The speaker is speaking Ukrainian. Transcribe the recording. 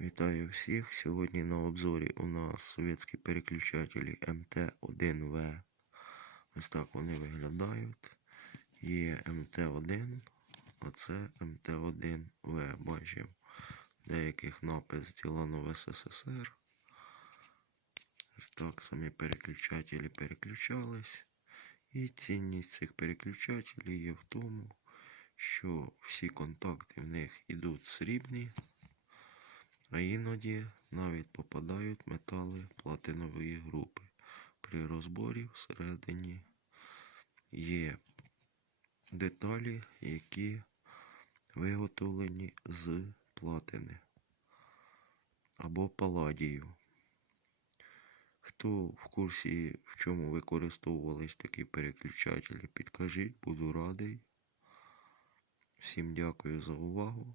Вітаю всіх! Сьогодні на обзорі у нас совєтські переключателі МТ-1В. Ось так вони виглядають. Є МТ-1, а це МТ-1В. Бачив деяких напис зроблено в СССР. Ось так самі переключателі переключались. І цінність цих переключателів є в тому, що всі контакти в них ідуть срібні. А іноді навіть попадають метали платинової групи. При розборі всередині є деталі, які виготовлені з платини або паладію. Хто в курсі, в чому використовувались такі переключателі, підкажіть, буду радий. Всім дякую за увагу.